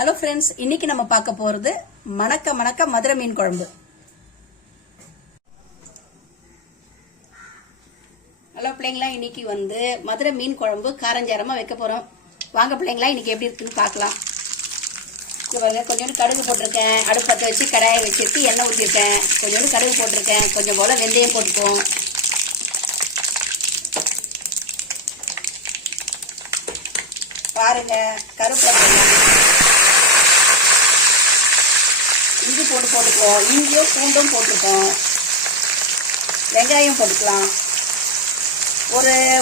Hello friends, இன்னைக்கு நம்ம பார்க்க போறது மணக்க மணக்க மதுரை மீன் குழம்பு. ஹலோ பிள்ளைங்களா, இன்னைக்கு மதுரை மீன் குழம்பு காரஞ்சாரமா வைக்க போறோம். வாங்க பிள்ளைங்களா, இன்னைக்கு எப்படி இருக்குன்னு பார்க்கலாம். கொஞ்சோண்டு கடுகு போட்டிருக்கேன். அடுப்பு பற்ற வச்சு கடாயை வச்சுட்டு எண்ணெய் ஊற்றிருக்கேன். கொஞ்சோண்டு கடுகு போட்டிருக்கேன். கொஞ்சம் போல வெந்தயம் போட்டுக்குவோம். பாருங்க, கருவேப்பிலை இஞ்சி போட்டுக்குவோம். இஞ்சியும் பூண்டும் போட்டிருக்கோம். வெங்காயம் போட்டுக்கலாம்.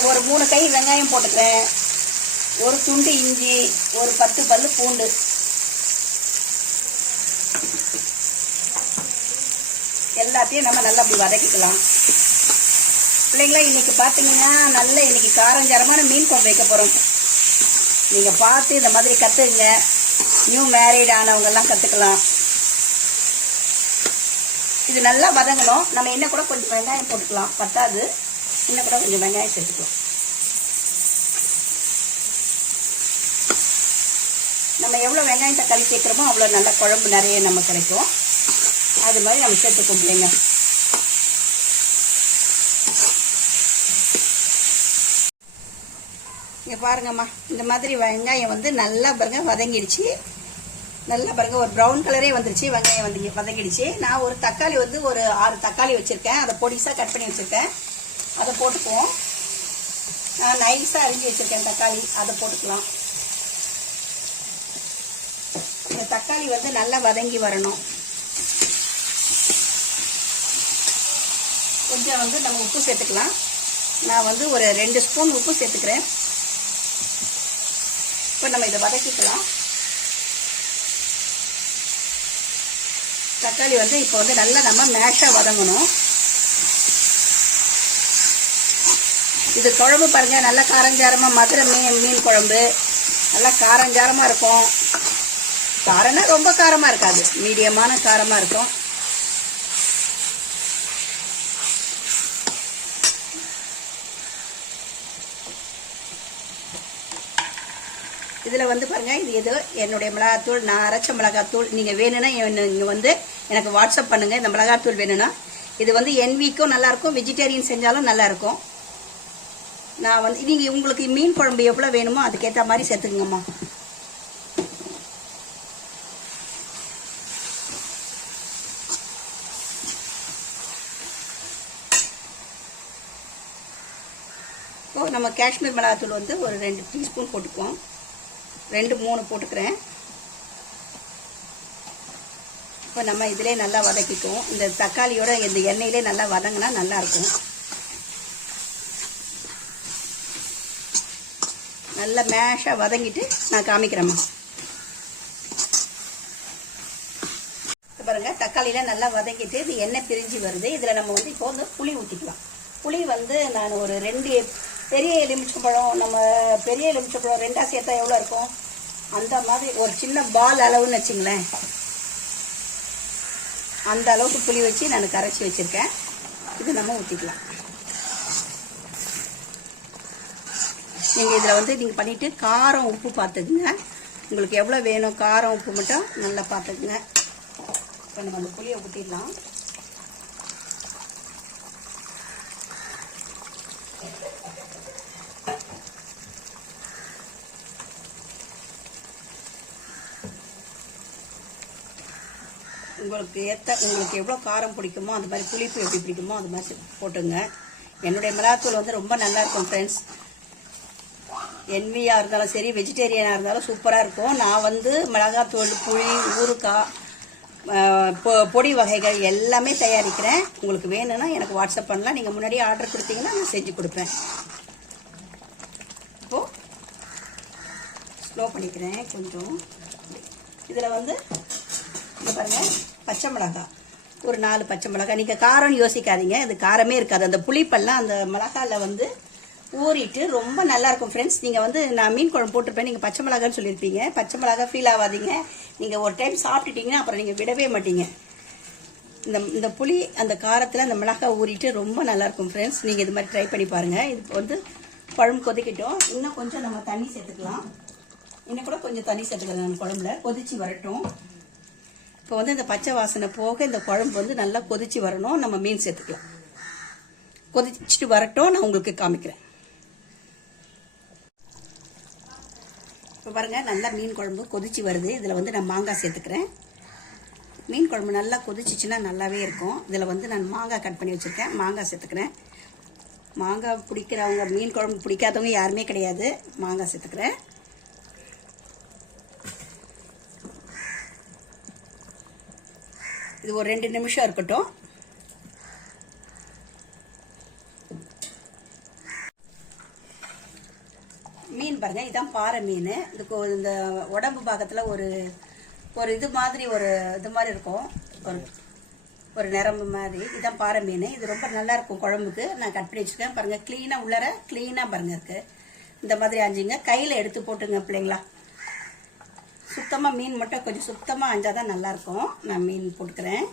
ஒரு 3 கை வெங்காயம் போட்டுக்கிறேன். ஒரு துண்டு இஞ்சி, ஒரு 10 பல்லு பூண்டு. எல்லாத்தையும் நம்ம நல்லா அப்படி வதக்கிக்கலாம். பிள்ளைங்களா, இன்னைக்கு பார்த்தீங்கன்னா இன்னைக்கு காரஞ்சாரமான மீன் குழம்பு வைக்க போகிறோம். நீங்கள் பார்த்து இந்த மாதிரி கற்றுக்குங்க. நியூ மேரீட் ஆனவங்கெல்லாம் கற்றுக்கலாம். இது நல்லா வதங்கணும். நம்ம இன்னும் கூட கொஞ்சம் வெங்காயம் போட்டுக்கலாம். பத்தாது, இன்னும் கூட கொஞ்சம் வெங்காயம் சேர்த்துக்கலாம். நம்ம எவ்வளோ வெங்காயம் தக்காளி சேர்க்குறோமோ அவ்வளோ நல்ல குழம்பு நிறைய நம்ம கிடைக்கும். அது மாதிரி நம்ம சேர்த்துக்கோம் பிள்ளைங்க. இங்கே பாருங்கம்மா, இந்த மாதிரி வெங்காயம் நல்லா பாருங்க வதங்கிடுச்சு. நல்லா பாருங்க, ஒரு ப்ரௌன் கலரே வந்துருச்சு. வெங்காயம் வதங்கிடுச்சு. நான் ஒரு தக்காளி ஒரு 6 தக்காளி வச்சிருக்கேன். அதை பொடிசாக கட் பண்ணி வச்சிருக்கேன். அதை போட்டுக்குவோம். நான் நைஸாக அரிஞ்சு வச்சிருக்கேன் தக்காளி, அதை போட்டுக்கலாம். இந்த தக்காளி நல்லா வதங்கி வரணும். கொஞ்சம் நம்ம உப்பு சேர்த்துக்கலாம். நான் ஒரு 2 ஸ்பூன் உப்பு சேர்த்துக்கிறேன். இப்போ நம்ம இதை வதக்கிக்கலாம். தக்காளி இப்போ நல்லா நம்ம மேஷாக வதங்கணும். இது குழம்பு பாருங்க, நல்லா காரஞ்சாரமாக மதுரை மீன் குழம்பு நல்லா காரஞ்சாரமாக இருக்கும். காரம்னா ரொம்ப காரமாக இருக்காது, மீடியமான காரமாக இருக்கும். இதில் பாருங்க, இது என்னுடைய மிளகாத்தூள். நான் அரைச்ச மிளகாத்தூள். நீங்கள் வேணும்னா நீங்கள் எனக்கு வாட்ஸ்அப் பண்ணுங்கள். இந்த மிளகாத்தூள் வேணும்னா இது என்விக்கும் நல்லாயிருக்கும், வெஜிடேரியன் செஞ்சாலும் நல்லாயிருக்கும். நான் நீங்கள் உங்களுக்கு மீன் குழம்பு எவ்வளோ வேணுமோ அதுக்கேற்ற மாதிரி சேர்த்துக்குங்கம்மா. இப்போ நம்ம காஷ்மீர் மிளகாத்தூள் ஒரு 2 டீஸ்பூன் போட்டுக்குவோம். 2-3 போட்டுக்கிறேன். இப்போ நம்ம இதிலே நல்லா வதக்கிக்குவோம். இந்த தக்காளியோட இந்த எண்ணெயிலே நல்லா வதங்கினா நல்லாயிருக்கும். நல்லா மேஷாக வதங்கிட்டு நான் காமிக்கிறேம்மா. பாருங்க, தக்காளியில் நல்லா வதங்கிட்டு இது எண்ணெய் பிரிஞ்சு வருது. இதில் நம்ம இப்போ புளி ஊற்றிக்கலாம். புளி நான் ஒரு 2 பெரிய எலுமிச்சம்பழம், நம்ம பெரிய எலுமிச்சம்பழம் 2ஆ சேர்த்தா எவ்வளோ இருக்கும் அந்த மாதிரி ஒரு சின்ன பால் அளவுன்னு வச்சுங்களேன். அந்த அளவுக்கு புளி வச்சு நான் கரைச்சி வச்சுருக்கேன். இது நம்ம ஊற்றிக்கலாம். நீங்கள் இதில் நீங்கள் பண்ணிவிட்டு காரம் உப்பு பார்த்துக்குங்க. உங்களுக்கு எவ்வளோ வேணும் காரம் உப்பு மட்டும் நல்லா பார்த்துக்குங்க. இப்போ நம்ம அந்த புளியை ஊற்றிடலாம். உங்களுக்கு எவ்வளோ காரம் பிடிக்குமோ அந்த மாதிரி புளிப்பு எப்படி பிடிக்குமோ அது மாதிரி போட்டுங்க. என்னுடைய மிளகாத்தூள் ரொம்ப நல்லா இருக்கும் ஃப்ரெண்ட்ஸ். என்வியாக இருந்தாலும் சரி, வெஜிடேரியனாக இருந்தாலும் சூப்பராக இருக்கும். நான் மிளகாத்தூள், புளி, ஊறுகாய், பொடி வகைகள் எல்லாமே தயாரிக்கிறேன். உங்களுக்கு வேணும்னா எனக்கு வாட்ஸ்அப் பண்ணலாம். நீங்கள் முன்னாடியே ஆர்டர் கொடுத்தீங்கன்னா நான் செஞ்சு கொடுப்பேன். இப்போது ஸ்லோ பண்ணிக்கிறேன் கொஞ்சம். இதில் இங்கே பாருங்கள், பச்சை மிளகாய் ஒரு 4 பச்சை மிளகாய். நீங்கள் காரம்னு யோசிக்காதீங்க, அது காரமே இருக்காது. அந்த புளிப்பெல்லாம் அந்த மிளகாயில் ஊறிட்டு ரொம்ப நல்லாயிருக்கும் ஃப்ரெண்ட்ஸ். நீங்கள் நான் மீன் குழம்பு போட்டிருப்பேன், நீங்கள் பச்சை மிளகான்னு சொல்லியிருப்பீங்க. பச்சை மிளகாய் ஃபீல் ஆகாதீங்க. நீங்கள் ஒரு டைம் சாப்பிட்டுட்டீங்கன்னா அப்புறம் நீங்கள் விடவே மாட்டீங்க. இந்த புளி அந்த காரத்தில் அந்த மிளகாய் ஊறிட்டு ரொம்ப நல்லாயிருக்கும் ஃப்ரெண்ட்ஸ். நீங்கள் இது மாதிரி ட்ரை பண்ணி பாருங்கள். இது குழம்பு கொதிக்கட்டும். இன்னும் கொஞ்சம் நம்ம தண்ணி சேர்த்துக்கலாம். இன்னும் கூட கொஞ்சம் தண்ணி சேர்த்துக்கிறேன் நான் குழம்புல. கொதிச்சு வரட்டும். இப்போ வந்து இந்த பச்சை வாசனை போக இந்த குழம்பு வந்து நல்லா கொதிச்சு வரணும். நம்ம மீன் சேர்த்துக்கலாம். கொதிச்சுட்டு வரட்டும், நான் உங்களுக்கு காமிக்கிறேன். இப்போ பாருங்க, நல்லா மீன் குழம்பு கொதிச்சு வருது. இதில் வந்து நான் மாங்காய் சேர்த்துக்கிறேன். மீன் குழம்பு நல்லா கொதிச்சிச்சுன்னா நல்லாவே இருக்கும். இதில் வந்து நான் மாங்காய் கட் பண்ணி வச்சுருக்கேன். மாங்காய் சேர்த்துக்கிறேன். மாங்காய் பிடிக்கிறவங்க, மீன் குழம்பு பிடிக்காதவங்க யாருமே கிடையாது. மாங்காய் சேர்த்துக்கிறேன். இது ஒரு 2 நிமிஷம் இருக்கட்டும். மீன் பாருங்க, இதான் பாறை மீன். இதுக்கு இந்த உடம்பு பாகத்தில் ஒரு இது மாதிரி இருக்கும். ஒரு நிறம்பு மாதிரி. இதான் பாறை மீன். இது ரொம்ப நல்லா இருக்கும் குழம்புக்கு. நான் கட் பண்ணி வச்சுருக்கேன். பாருங்கள், க்ளீனாக உள்ளர க்ளீனாக பாருங்கள் இருக்குது. இந்த மாதிரி ஆஞ்சிங்க. கையில் எடுத்து போட்டுங்க பிள்ளைங்களா. சுத்தமாக மீன் மட்டும் கொஞ்சம் சுத்தமாக ஆஞ்சால் தான் நல்லாயிருக்கும். நான் மீன் போட்டுக்கிறேன்.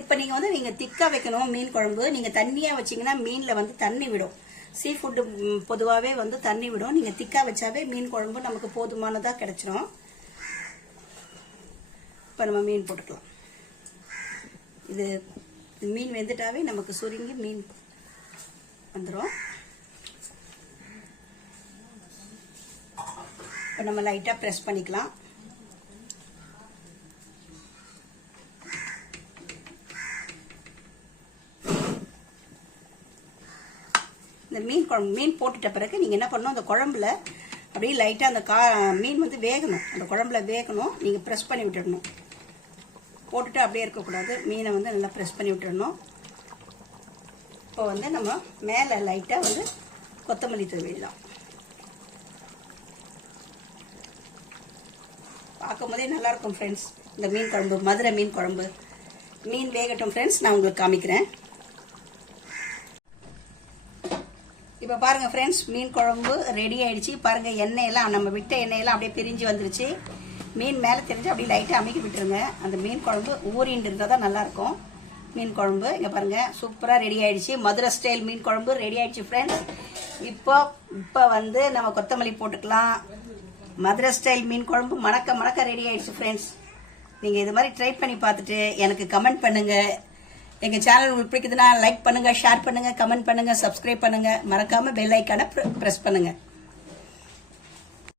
இப்போ நீங்கள் திக்காக வைக்கணும் மீன் குழம்பு. நீங்கள் தண்ணியாக வச்சிங்கன்னா மீனில் வந்து தண்ணி விடும். சீ ஃபுட்டு பொதுவாகவே வந்து தண்ணி விடும். நீங்கள் திக்காக வச்சாவே மீன் குழம்பு நமக்கு போதுமானதாக கிடச்சிரும். இப்போ நம்ம மீன் போட்டுக்கலாம். இது மீன் வெந்துட்டாவே நமக்கு சுருங்கி மீன் வந்துடும். இப்போ நம்ம லைட்டாக ப்ரெஸ் பண்ணிக்கலாம். இந்த மீன் குழம்பு மீன் போட்டுட்ட பிறகு நீங்கள் என்ன பண்ணணும், அந்த குழம்புல அப்படியே லைட்டாக அந்த மீன் வந்து வேகணும். அந்த குழம்புல வேகணும். நீங்கள் ப்ரெஸ் பண்ணி விட்டுடணும். போட்டுட்டு அப்படியே இருக்கக்கூடாது. மீனை வந்து நல்லா ப்ரெஸ் பண்ணி விட்டுடணும். இப்போ வந்து நம்ம மேலே லைட்டாக வந்து கொத்தமல்லி தூவிடலாம். பார்க்கும் போதே நல்லாயிருக்கும் ஃப்ரெண்ட்ஸ் இந்த மீன் குழம்பு. மதுரை மீன் குழம்பு. மீன் வேகட்டும் ஃப்ரெண்ட்ஸ், நான் உங்களுக்கு காமிக்கிறேன். இப்போ பாருங்கள் ஃப்ரெண்ட்ஸ், மீன் குழம்பு ரெடி ஆகிடுச்சு. பாருங்கள், எண்ணெயெல்லாம் நம்ம விட்ட எண்ணெயெல்லாம் அப்படியே பிரிஞ்சு வந்துருச்சு. மீன் மேலே தெரிஞ்சு அப்படியே லைட்டாக அமைக்கி விட்டுருங்க. அந்த மீன் குழம்பு ஊறிண்டு இருந்தால் தான் நல்லாயிருக்கும். மீன் குழம்பு இங்கே பாருங்கள், சூப்பராக ரெடி ஆகிடுச்சு. மதுரை ஸ்டைல் மீன் குழம்பு ரெடி ஆகிடுச்சு ஃப்ரெண்ட்ஸ். இப்போ வந்து நம்ம கொத்தமல்லி போட்டுக்கலாம். மதுரை ஸ்டைல் மீன் குழம்பு மணக்க ரெடி ஆகிடுச்சு ஃப்ரெண்ட்ஸ். நீங்கள் இது மாதிரி ட்ரை பண்ணி பார்த்துட்டு எனக்கு கமெண்ட் பண்ணுங்கள். எங்கள் சேனல் உங்களுக்கு பிடிக்குதுன்னா லைக் பண்ணுங்கள், ஷேர் பண்ணுங்கள், கமெண்ட் பண்ணுங்கள், சப்ஸ்கிரைப் பண்ணுங்கள். மறக்காமல் பெல் ஐக்கானை ப்ரெஸ் பண்ணுங்கள்.